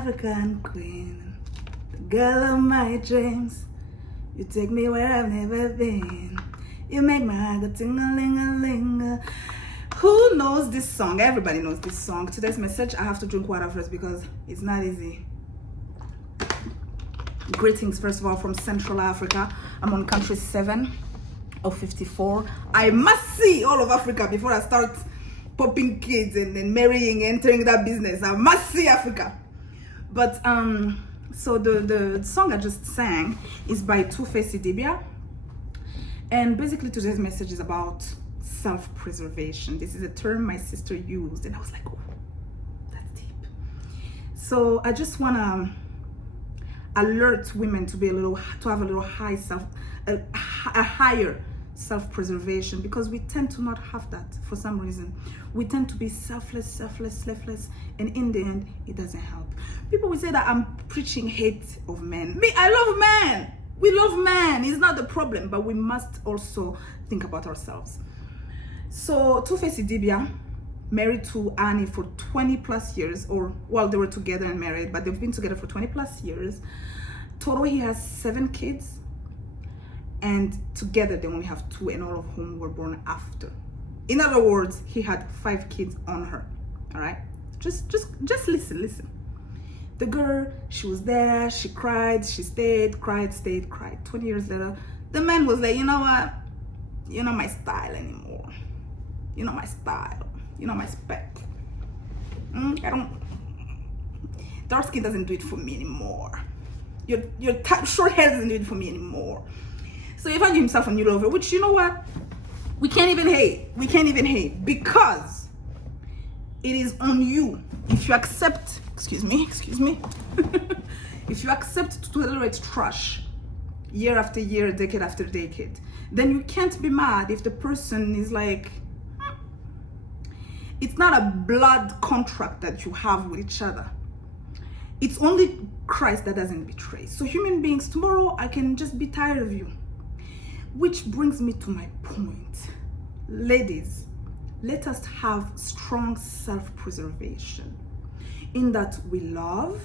African queen, the girl of my dreams. You take me where I've never been. You make my heart go ting-a-ling-a-ling. Who knows this song? Everybody knows this song. Today's message, I have to drink water first because it's not easy. Greetings, first of all, from Central Africa. I'm on country 7 of 54. I must see all of Africa before I start popping kids and then marrying, entering that business. I must see Africa. But so the song I just sang is by Two-Face Idibia, and basically today's message is about self-preservation. This is a term my sister used, and I was like, oh, that's deep. So I just want to alert women to have a little higher self-preservation, because we tend to not have that for some reason. We tend to be selfless, and in the end it doesn't help. People will say that I'm preaching hate of men. Me, I love men. We love men. It's not the problem, but we must also think about ourselves. So Two-Face Idibia, married to Annie for 20 plus years, or well, they were together and married, but they've been together for 20 plus years. Total, he has 7 kids, and together they only have 2, and all of whom were born after. In other words, he had 5 kids on her. All right, just listen. The girl, she was there, she cried, she stayed, cried, stayed, cried. 20 years later, the man was like, you know what? You're not my style anymore. You're not my style. You're not my spec. Dark skin doesn't do it for me anymore. Your short hair doesn't do it for me anymore. So he found himself a new lover, which, you know what? We can't even hate, because it is on you. If you accept, excuse me, if you accept to tolerate trash year after year, decade after decade, then you can't be mad if the person is like, it's not a blood contract that you have with each other. It's only Christ that doesn't betray. So human beings, tomorrow I can just be tired of you. Which brings me to my point. Ladies, let us have strong self-preservation, in that we love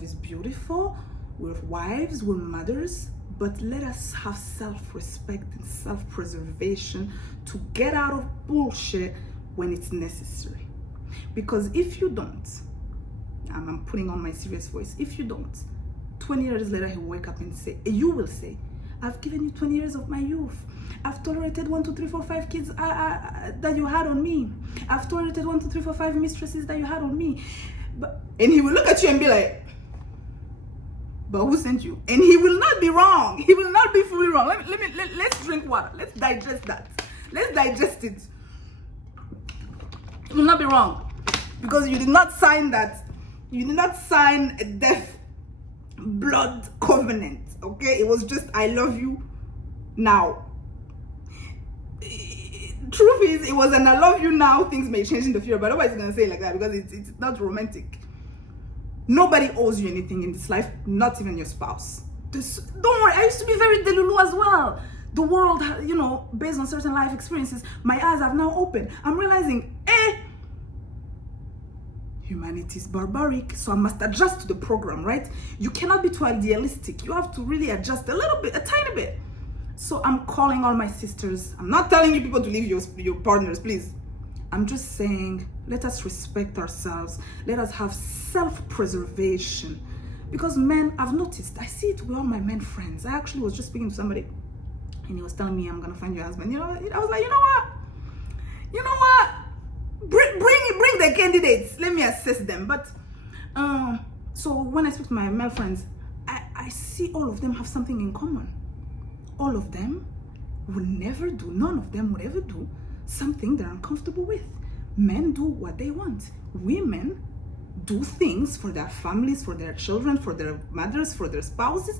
is beautiful, we're wives, we're mothers, but let us have self-respect and self-preservation to get out of bullshit when it's necessary. Because if you don't, I'm putting on my serious voice, if you don't, 20 years later he'll wake up and say, you will say, I've given you 20 years of my youth. I've tolerated 1, 2, 3, 4, 5 kids that you had on me. I've tolerated 1, 2, 3, 4, 5 mistresses that you had on me. And he will look at you and be like, but who sent you? And he will not be wrong. He will not be fully wrong. Let's drink water. Let's digest that. Let's digest it. He will not be wrong, because you did not sign that. You did not sign a death blood covenant. Okay, it was just, I love you now. Truth is, it was an I love you now, things may change in the future, but nobody's gonna say it like that, because it's not romantic. Nobody owes you anything in this life, not even your spouse. Don't worry, I used to be very delulu as well. The world, you know, based on certain life experiences, my eyes have now opened. I'm realizing, humanity is barbaric, so I must adjust to the program, right? You cannot be too idealistic. You have to really adjust a little bit, a tiny bit. So I'm calling all my sisters. I'm not telling you people to leave your partners, please. I'm just saying, let us respect ourselves. Let us have self-preservation. Because men, I've noticed, I see it with all my men friends. I actually was just speaking to somebody, and he was telling me, I'm gonna find your husband. You know, I was like, you know what? Bring the candidates. Let me assess them. But so when I speak to my male friends, I see all of them have something in common. All of them will never do, none of them would ever do something they're uncomfortable with. Men do what they want. Women do things for their families, for their children, for their mothers, for their spouses,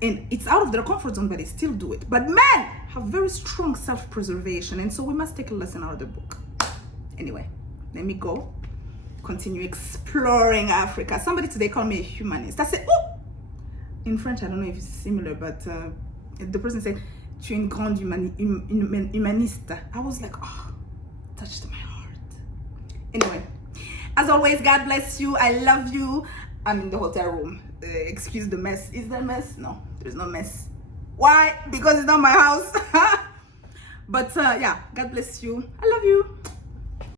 and it's out of their comfort zone, but they still do it. But men have very strong self-preservation, and so we must take a lesson out of the book. Anyway, let me go continue exploring Africa. Somebody today called me a humanist. I said, oh, in French, I don't know if it's similar, but the person said, tu es une grande humaniste. I was like, oh, touched my heart. Anyway, As always, God bless you. I love you. I'm in the hotel room. Excuse the mess. Is there a mess? No, there's no mess. Why? Because it's not my house. But yeah, God bless you. I love you.